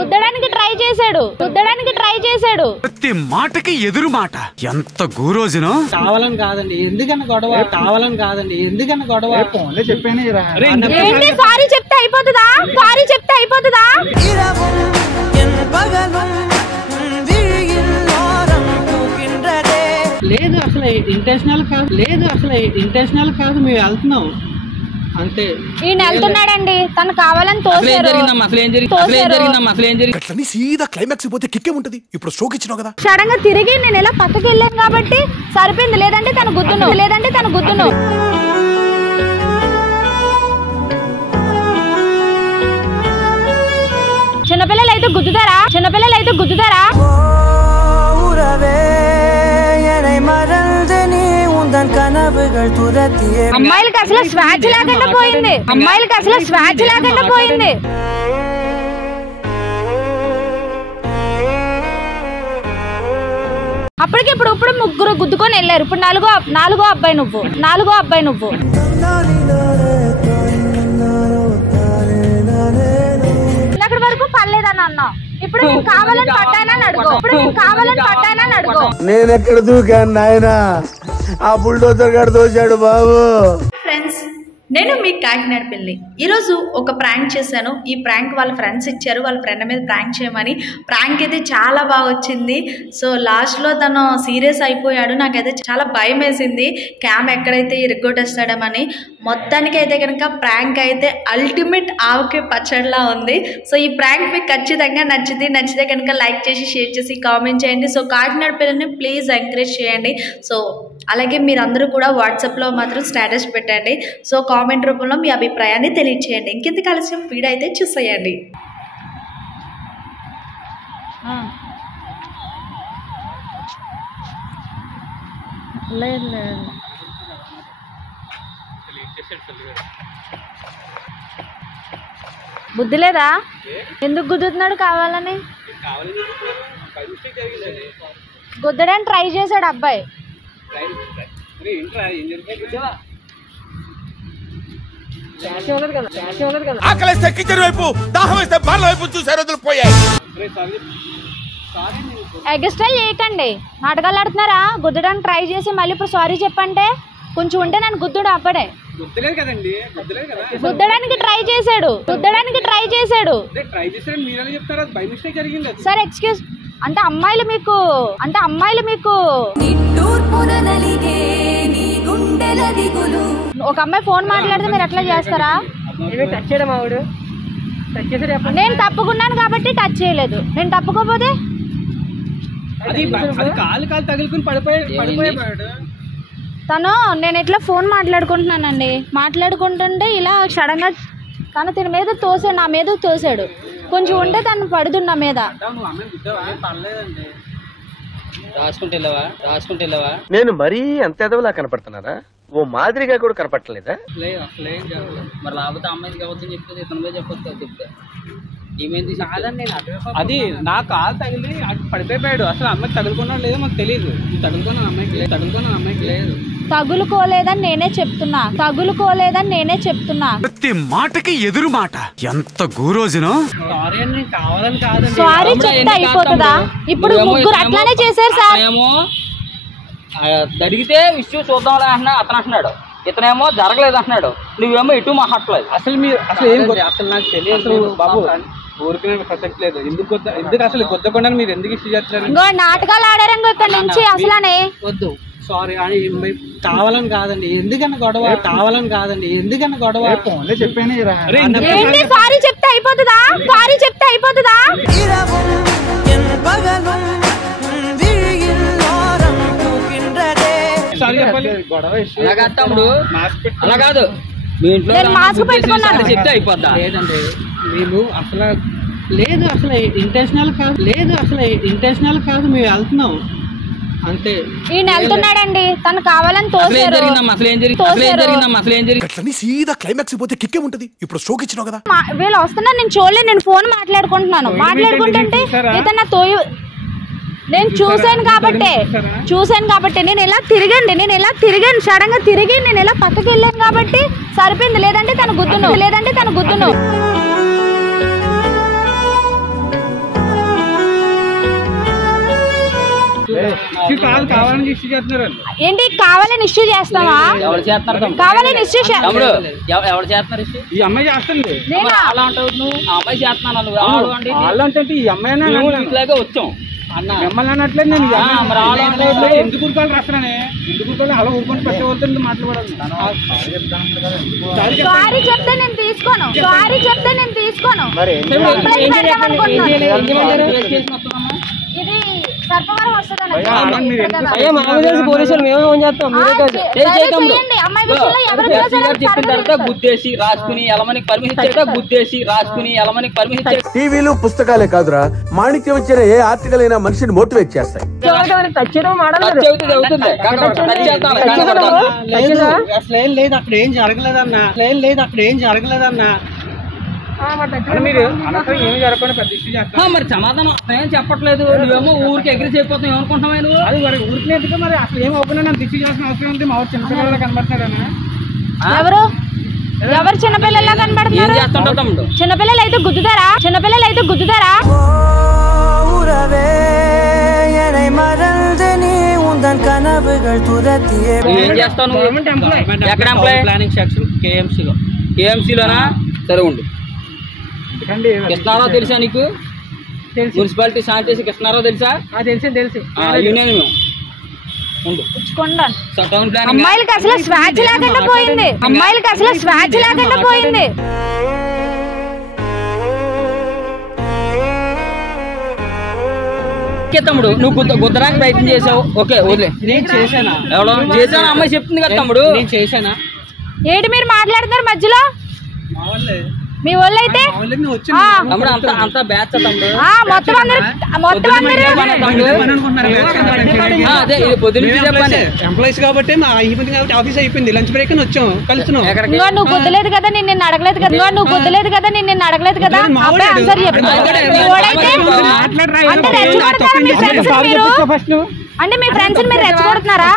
గుద్దడానికి try చేశాడు ప్రతి మాటకి ఎదురు మాట. ఎంత గూరోజును. కావాలని కాదండి, ఎందుకన్నా గొడవ. చెప్పాను ఏంటి సారీ చెప్తే అయిపోతుందా? లేదు అసలు ఇంటెన్షనల్ కాదు మేము వెళ్తున్నాం అంతే. ఈయన వెళ్తున్నాడండి, తను కావాలని సీదా క్లైమాక్స్ పోతే కిక్కే ఉంటది. ఇప్పుడు స్ట్రోక్ ఇచ్చినావు కదా. సడన్ గా తిరిగి నేను ఇలా పక్కకి వెళ్ళాను కాబట్టి సరిపోయింది, లేదంటే తను గుద్దును. చిన్నపిల్లలు అయితే గుద్దుతారా? అమ్మాయిలకి అసలు స్వాచ్ లేకుండా పోయింది. అప్పటికి ఇప్పుడు ముగ్గురు గుద్దుకొని వెళ్ళారు. ఇప్పుడు నాలుగో అబ్బాయి నువ్వు. అక్కడి వరకు పర్లేదని అన్నావు. ఇప్పుడు నేను కావాలని పట్టానని అడుగు. నేను ఎక్కడ దూకాను నాయనా? ఆ బుల్డోజర్ గారు దోశాడు బాబు. ఫ్రెండ్స్, నేను మీ కాకినాడ పిల్లి. ఈరోజు ఒక ప్రాంక్ చేశాను. ఈ ప్రాంక్ వాళ్ళ ఫ్రెండ్స్ ఇచ్చారు, వాళ్ళ ఫ్రెండ్ మీద ప్రాంక్ చేయమని. ప్రాంక్ అయితే చాలా బాగా వచ్చింది. సో లాస్ట్లో తను సీరియస్ అయిపోయాడు. నాకైతే చాలా భయం వేసింది, క్యామ్ ఎక్కడైతే ఇరుగ్గొట్టేస్తాడమని. మొత్తానికి అయితే కనుక ప్రాంక్ అయితే అల్టిమేట్ ఆవకాయ పచ్చడిలా ఉంది. సో ఈ ప్రాంక్ మీకు ఖచ్చితంగా నచ్చితే కనుక లైక్ చేసి, షేర్ చేసి, కామెంట్ చేయండి. సో కాకినాడ పిల్లని ప్లీజ్ ఎంకరేజ్ చేయండి. సో అలాగే మీరందరూ కూడా వాట్సాప్లో మాత్రం స్టేటస్ పెట్టండి. సో కామెంట్ రూపంలో మీ అభిప్రాయాన్ని తెలియచేయండి. ఇంకెంత కలిసి వీడియో అయితే చూసేయండి. బుద్ధి లేదా? ఎందుకు గుద్దుతున్నాడు కావాలని? గుద్దడానికి ట్రై చేశాడు అబ్బాయి. ఎగస్ట్రా చేయకండి, నాటకాలు ఆడుతున్నారా? గుద్దడానికి ట్రై చేసి మళ్ళీ ఇప్పుడు సారీ చెప్పంటే కొంచెం ఉంటే నన్ను గుద్దుడు అప్పుడే. గుద్దడానికి ట్రై చేశాడు. సరే ఎక్స్క్యూజ్. అంటే అమ్మాయిలు మీకు ఒక అమ్మాయి ఫోన్ మాట్లాడితే మీరు ఎట్లా చేస్తారా? నేను తప్పుకున్నాను కాబట్టి టచ్ చేయలేదు. నేను తప్పుకోపోతే తను నేను ఇట్లా ఫోన్ మాట్లాడుకుంటుంటే ఇలా సడన్ గా తను తిన మీద తోసాడు, నా మీద తోసాడు. కొంచెం ఉంటే తను పడుదు నా మీద. నేను మరీ అంత ఎదవలా కనపడుతున్నారా? ఓ మాదిరిగా కూడా కనపడలేదా? మరి లేకపోతే అమ్మాయికి అవద్దని చెప్పేది ఇతను మీద చెప్తే ఏమైంది? అది నా కాలు తగిలి అటు పడిపోయాడు. అసలు అమ్మాయికి తగులుకున్నాడు లేదో మాకు తెలియదు. తగులుకున్న అమ్మాయికి లేదు. తగులుకోలేదని నేనే చెప్తున్నా. ప్రతి మాటకి ఎదురు మాట. ఎంత గూరోజును. సారీ చెప్తే అయిపోతుందా? ఇప్పుడు ముగ్గురు అట్లానే చేశారు సార్. అడిగితే విషయం చూద్దాం అతను అంటున్నాడు, ఇతనేమో జరగలేదు అంటున్నాడు, నువ్వేమో ఇటు మాట్లాడలేదు. అసలు నాకు తెలియదు బాబు. ఊరికే ప్రసక్తి లేదు. ఎందుకు అసలు గుద్దకుండా మీరు ఎందుకు ఇష్యూ చేస్తున్నారు? నాటకాలు ఆడారంగో ఇక్కడ నుంచి. అసలనే వద్దు. సారీ కావాలని కాదండి, ఎందుకన్నా గొడవ. చెప్పాను ఏంటి సారీ చెప్తే అయిపోతుందా? అలా కాదు, మీ ఇంట్లో చెప్తే అయిపోద్దా? లేదండి, మేము అసలు ఇంటెన్షనల్ కాదు మేము వెళ్తున్నాం అంతే. ఈయన వెళ్తున్నాడండి, తను కావాలని సీదా క్లైమాక్స్ పోతే కిక్కే ఉంటది. ఇప్పుడు స్ట్రోక్ ఇచ్చినావు కదా. వీళ్ళు వస్తున్నారు, నేను చూడలేదు. నేను ఫోన్ మాట్లాడుకుంటుంటే ఇతను నేను చూసాను కాబట్టి నేను ఇలా తిరిగాను. సడన్ గా తిరిగి నేను ఇలా పక్కకి వెళ్ళాను కాబట్టి సరిపోయింది, లేదంటే తను గుద్దును. కావాలని ఇష్యూ చేస్తున్నారు. ఏంటి కావాలని ఇష్యూ చేస్తావా? ఎవరు చేస్తున్నారు కావాలని ఇష్యూ తమ్ముడు? ఎవరు చేస్తున్నారు ఇష్యూ? ఈ అమ్మాయి చేస్తుంది. అలా అంటావు నువ్వు? ఆ అమ్మాయి చేస్తున్నాను నువ్వు ఆడు అంటే వాళ్ళు అంటే ఈ అమ్మాయి ఇట్లాగే వచ్చాం అన్న మిమ్మల్ని అనట్లేదు నేను. మరి ఆడు అంటే ఎందుకు ఊరుకోవాలి రాష్ట్రాన్ని? ఎందుకు ఊరుకోవాలి? అలా ఊరుకొని ప్రతి వాళ్ళతో మాట్లాడాలి. సారీ చెప్తే నేను తీసుకోను. సారీ చెప్తే నేను తీసుకోను. ఇది సర్పవరం వస్తుందన్న. చెప్పిన తర్వాత గుద్దేసి రాసుకుని ఎలమనికి పర్మిషన్ ఇచ్చాక గుద్దేసి రాసుకుని ఎలమనికి పర్మిషన్ ఇచ్చాక టీవీలు పుస్తకాలే కాదురా, మాణిక్యం వచ్చిన ఏ ఆర్టికల్ అయినా మనిషిని మోటివేట్ చేస్తాయి. అసలు ఏం లేదు, అక్కడ ఏం జరగలేదన్నా. మీరు ఏమి జరగకుండా పెద్ద ఇష్యూ చేస్తా. మరి సమాధానం ఏం చెప్పట్లేదు. నువ్వేమో ఊరికి ఎగ్రీ అయిపోతున్నావు ఏమనుకుంటున్నావు నువ్వు? అది మరి ఊరికి ఎందుకు మరి అసలు ఏం అవుతున్నా నన్ను ఇష్యూ చేసిన అవసరం ఉంది. మా ఊరు చిన్నపిల్లలు కనబడుతున్నాడన్నా. ఎవరు చిన్నపిల్లలా ఏం కనబడుతున్నారు? చేస్తుంటావు తమ్ముడు? చిన్నపిల్లలు అయితే గుద్దుతారా? ఏం చేస్తావు నువ్వు? ఎక్కడ ఎంప్లాయ్? Planning section కేఎంసీలోనా? సరే ఉండు. కృష్ణారావు తెలుసా నీకు? మున్సిపాలిటీ శానిటేషన్ కృష్ణారావు తెలుసా? తెలుసు. యూనియన్ ఉండు. టౌన్ ప్లానింగ్ అమ్మాయిలకి అసలు స్వాచ్ లేకుండా పోయింది. తమ్ముడు నువ్వు గుద్దడానికి ప్రయత్నం చేసావు. ఓకే వదిలే. నేను చేశానా? ఎవడో చేశాను అమ్మాయి చెప్తుంది కదా తమ్ముడు. నేను చేశానా? ఏంటి మీరు మాట్లాడుతున్నారు మధ్యలో? మా వాళ్ళే మీ వాళ్ళు అయితే తమ్ముడు అంతా బ్యాచ్ తమ్ముడు. మొత్తం అందరూ అదే ఇది పొద్దున్న చెప్పండి. ఎంప్లాయీస్ కాబట్టి మా అయిపోయింది కాబట్టి ఆఫీస్ అయిపోయింది. లంచ్ బ్రేక్ అని వచ్చాం కలుస్తున్నాం. నువ్వు గుద్దలేదు కదా నిన్ను అడగలేదు కదా అబ్బాయి ఆన్సర్ చెప్పు. అంటే రెచ్చగొడతారా మీ ఫ్రెండ్స్ మీరు? అంటే మీ ఫ్రెండ్స్ మీరు రెచ్చగొడుతున్నారా?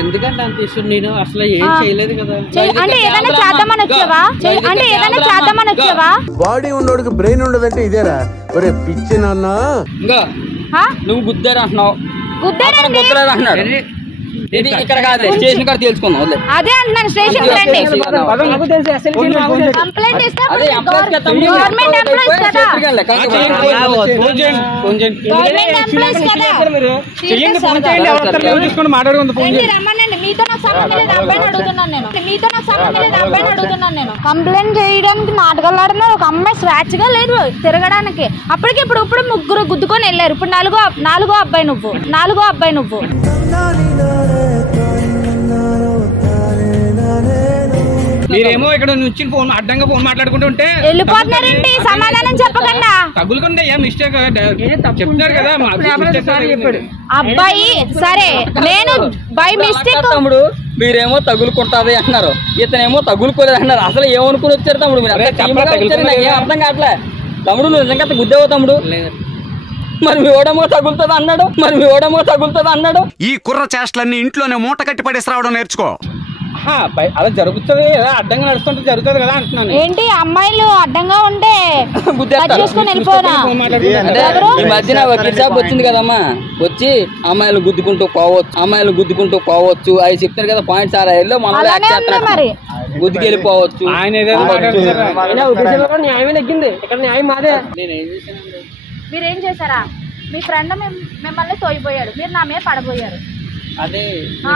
ఎందుకంటే అంత ఇష్టం. నేను అసలు ఏం చేయలేదు కదా. అంటే ఏదైనా చేద్దామని వచ్చావా? బాడీ ఉన్నోడికి బ్రెయిన్ ఉండదంటే ఇదేరా? ఒరే పిచ్చి నాన్న. ఇంకా నువ్వు గుద్దారు అంటున్నావు, గుద్దలేదు అంటున్నాడు. ఇది ఇక్కడ కాదు స్టేషన్ కాడ తెలుసుకుందాం. అదే అంటున్నాను, స్టేషన్ రండి. కంప్లైంట్ ఇస్తే గవర్నమెంట్ ఎంప్లాయీస్ కదా. రమ్మనండి. మీతో నాకు సంబంధం లేదు, అబ్బాయిని అడుగుతున్నాను నేను. కంప్లైంట్ చేయడానికి నాటకాలు ఆడుతున్నారు. ఒక అమ్మాయి స్వాచ్ గా లేదు తిరగడానికి. అప్పటికి ఇప్పుడు ముగ్గురు గుద్దుకొని వెళ్ళారు. ఇప్పుడు నాలుగో అబ్బాయి నువ్వు. మీరేమో ఇక్కడ నుంచి అడ్డంగా ఫోన్ మాట్లాడుకుంటుంటే వెళ్ళిపోతున్నారండి. సమాధానం చెప్పకుండా తగులుకుంటే ఏం మిస్టేక్ చెప్తున్నారు కదా. అబ్బాయి సరే, నేను బై మిస్టేక్. తమ్ముడు మీరేమో తగులుకుంటాది అంటున్నారు, ఇతనేమో తగులుకోలేదు అంటున్నారు. అసలు ఏమనుకుని వచ్చారు తమ్ముడు? మీరు ఏం అర్థం కావట్లే తమ్ముడు. నువ్వు నిజంగా గుద్దేవో తమ్ముడు? మరి మీ ఓడమో తగులుతుంది అన్నాడు. ఈ కుర్ర చేష్టలన్నీ ఇంట్లోనే మూట కట్టి పడేసి రావడం నేర్చుకో. అలా జరుగుతుంది కదా, అడ్డంగా నడుస్తుంటే జరుగుతుంది కదా అంటున్నాను. ఏంటి అమ్మాయిలు అడ్డంగా ఉంటే చూసుకొని వెళ్ళిపోనా? ఈ మధ్యన వకీల్ సాబ్ వచ్చింది కదమ్మా, వచ్చి అమ్మాయిలు గుద్దుకుంటూ పోవచ్చు అవి చెప్తారు కదా పాయింట్స్. ఆ రైల్లో మనం గుద్దుకు వెళ్ళిపోవచ్చు. ఆయన న్యాయమే నెగ్గింది. ఇక్కడ న్యాయం మాదే. మీరేం చేశారా? మీ ఫ్రెండ్ మిమ్మల్ని తోయిపోయాడు, మీరు నా మీద పడబోయారు. అదే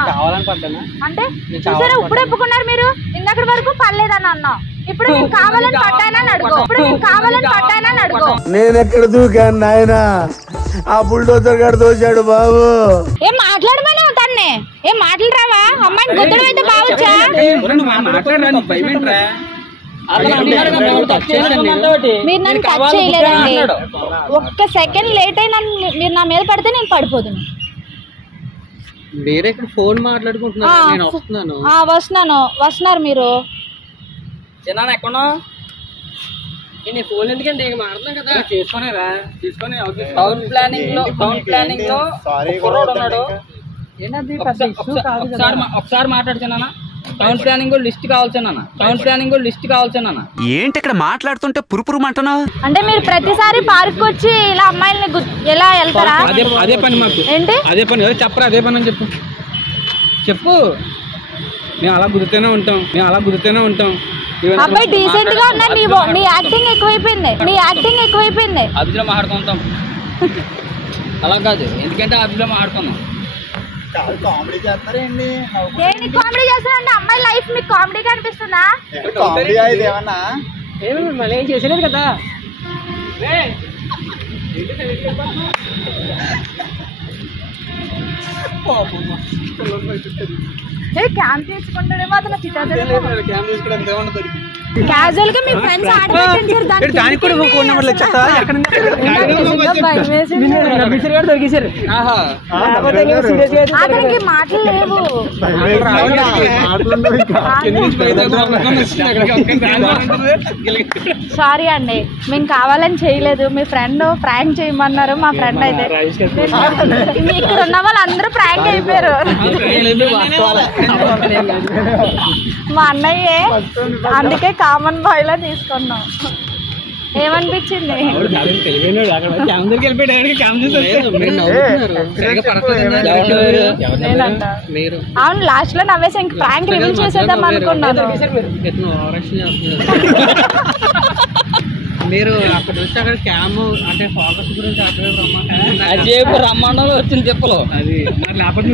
కావాలని పడ్డానా? అంటే చూసారా, ఇప్పుడు ఒప్పుకున్నారు మీరు. ఇందక్కడి వరకు పర్లేదని అన్నావు, ఇప్పుడు నేను కావాలని పడ్డానని అడుగు. నేను ఎక్కడ దూకాను నాయనా? ఆ బుల్డోజర్ గారు దోశాడు బాబు. ఏం మాట్లాడమని తన్నే? ఏం మాటలు రావా? అమ్మాయిని గుద్దడం అయితే బావచ్చా? మీరు నన్ను టచ్ చేయలేదండి. ఒక్క సెకండ్ లేట్ అయినా మీరు నా మీద పడితే నేను పడిపోదును. వేరే ఇక్కడ ఫోన్ మాట్లాడుకుంటున్నారు. వస్తున్నారు మీరు. ఎక్కడ ఫోన్ ఎందుకంటే మాట్లాడుతున్నాం కదా. తీసుకొని టౌన్ ప్లానింగ్ లో కుర్రోడు ఉన్నాడు. ఒకసారి మాట్లాడుతున్నా. టౌన్ ప్లానింగ్ కూడా లిస్ట్ కావాల్సిన టౌన్ ప్లానింగ్ కూడా లిస్ట్ కావాల్సిన ఏంటి ఇక్కడ మాట్లాడుతుంటే పురుపురు అంటున్నావు? అంటే మీరు ప్రతిసారి పార్క్ వచ్చి ఇలా అమ్మాయిల్ని ఎలా వెళ్తారా? అదే పని మాకు. ఏంటి అదే పని చెప్పరా? అదే పని అని చెప్పు. మేము అలా గుర్తుతూనే ఉంటాం. అబ్బాయి డీసెంట్ గా ఉన్నా, నీ యాక్టింగ్ ఎక్కువైపోయింది. అభిలో మాట్లాడుకుంటాం. అలా కాదు, ఎందుకంటే అభిలో మాట్లాడుకున్నాం. దేనికి కామెడీ చేస్తానంటే అమ్మాయి లైఫ్ మీకు కామెడీగా అనిపిస్తుందా? మళ్ళీ ఏం చేసలేదు కదా. క్యాంప్ తీసుకుంటాడేమో అతను క్యాజువల్ గా మీ ఫ్రెండ్స్ దానికి కూడా ఫోన్ నెంబర్లు వచ్చేస్తా. అతనికి మాటలు లేవు. సారీ అండి, మేము కావాలని చేయలేదు. మీ ఫ్రెండ్ ప్రాంక్ చేయమన్నారు. మా ఫ్రెండ్ అయితే ఇక్కడ ఉన్న వాళ్ళందరూ ప్రాంక్ అయిపోయారు. మా అన్నయ్యే, అందుకే కామన్ బాయ్ లో తీసుకున్నాం. ఏమనిపించింది? అవును, లాస్ట్ లో నవ్వేసి ఇంక ప్రాంక్ రివీల్ చేసేద్దాం అనుకున్నాను. మీరు అక్కడ వచ్చి అక్కడ క్యామ్ అంటే ఫోకస్ గురించి అది రమ్మండంలో వచ్చింది తిప్పలు. అది లేకపోతే